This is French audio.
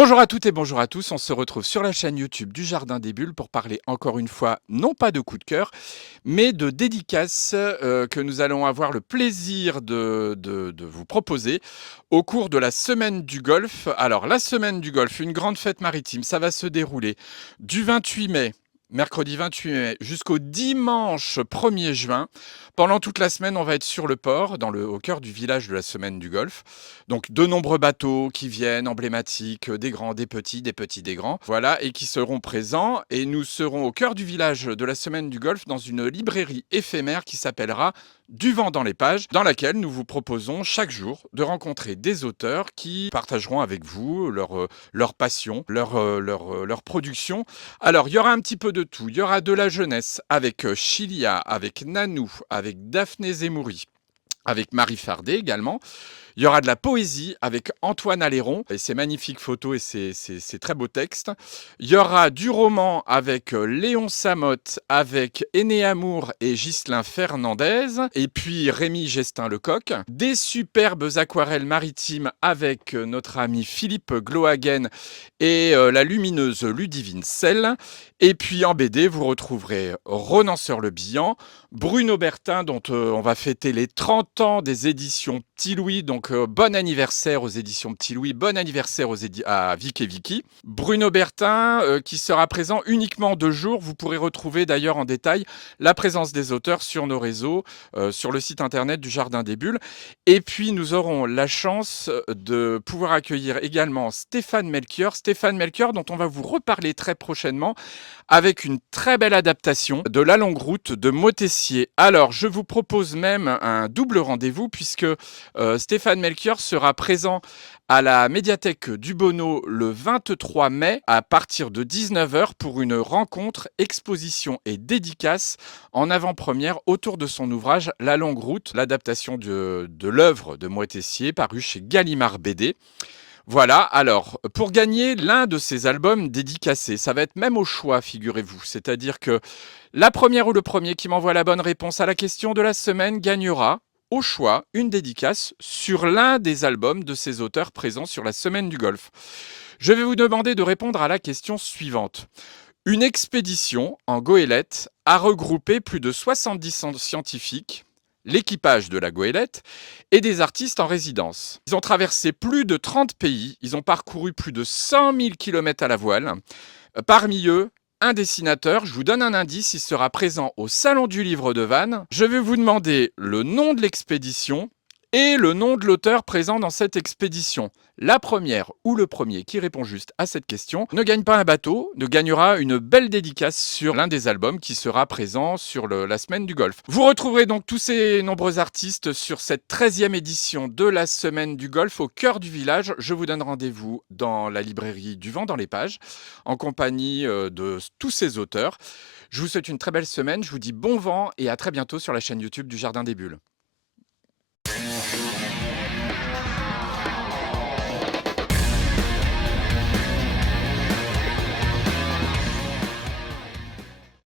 Bonjour à toutes et bonjour à tous, on se retrouve sur la chaîne YouTube du Jardin des Bulles pour parler encore une fois, non pas de coup de cœur, mais de dédicaces que nous allons avoir le plaisir de vous proposer au cours de la semaine du golf. Alors la semaine du golf, une grande fête maritime, ça va se dérouler du 28 mai. Mercredi 28 mai jusqu'au dimanche 1er juin. Pendant toute la semaine, on va être sur le port, au cœur du village de la semaine du golf. Donc de nombreux bateaux qui viennent, emblématiques, des grands, des petits, des petits, des grands, voilà, et qui seront présents. Et nous serons au cœur du village de la semaine du golf dans une librairie éphémère qui s'appellera Du vent dans les pages, dans laquelle nous vous proposons chaque jour de rencontrer des auteurs qui partageront avec vous leur passion, leur production. Alors, il y aura un petit peu de tout. Il y aura de la jeunesse avec Chilia, avec Nanou, avec Daphné Zemouri, avec Marie Fardet également. Il y aura de la poésie avec Antoine Aléron et ses magnifiques photos et ses très beaux textes. Il y aura du roman avec Léon Samotte, avec Aîné Amour et Ghislain Fernandez, et puis Rémi Gestin-Lecoq. Des superbes aquarelles maritimes avec notre ami Philippe Glohagen et la lumineuse Ludivine Selle. Et puis en BD, vous retrouverez Ronanceur Le Bihan, Bruno Bertin, dont on va fêter les 30 ans des éditions Petit Louis. Donc, bon anniversaire aux éditions Petit Louis, bon anniversaire à Vic et Vicky. Bruno Bertin, qui sera présent uniquement 2 jours. Vous pourrez retrouver d'ailleurs en détail la présence des auteurs sur nos réseaux, sur le site internet du Jardin des Bulles. Et puis, nous aurons la chance de pouvoir accueillir également Stéphane Melchior. Stéphane Melchior, dont on va vous reparler très prochainement, avec une très belle adaptation de La Longue Route de Motessier. Alors, je vous propose même un double rendez-vous puisque Stéphane Melchior sera présent à la médiathèque du Bonneau le 23 mai à partir de 19 h pour une rencontre, exposition et dédicace en avant-première autour de son ouvrage La Longue Route, l'adaptation de l'œuvre de Motessier parue chez Gallimard BD. Voilà, alors, pour gagner l'un de ces albums dédicacés, ça va être même au choix, figurez-vous. C'est-à-dire que la première ou le premier qui m'envoie la bonne réponse à la question de la semaine gagnera, au choix, une dédicace sur l'un des albums de ces auteurs présents sur la semaine du golf. Je vais vous demander de répondre à la question suivante. Une expédition en goélette a regroupé plus de 70 scientifiques, l'équipage de la goélette et des artistes en résidence. Ils ont traversé plus de 30 pays, ils ont parcouru plus de 100 000 km à la voile. Parmi eux, un dessinateur, je vous donne un indice, il sera présent au Salon du Livre de Vannes. Je vais vous demander le nom de l'expédition et le nom de l'auteur présent dans cette expédition. La première ou le premier qui répond juste à cette question ne gagne pas un bateau, ne gagnera une belle dédicace sur l'un des albums qui sera présent sur la semaine du golf. Vous retrouverez donc tous ces nombreux artistes sur cette 13e édition de la semaine du golf au cœur du village. Je vous donne rendez-vous dans la librairie du Vent dans les pages en compagnie de tous ces auteurs. Je vous souhaite une très belle semaine, je vous dis bon vent et à très bientôt sur la chaîne YouTube du Jardin des Bulles.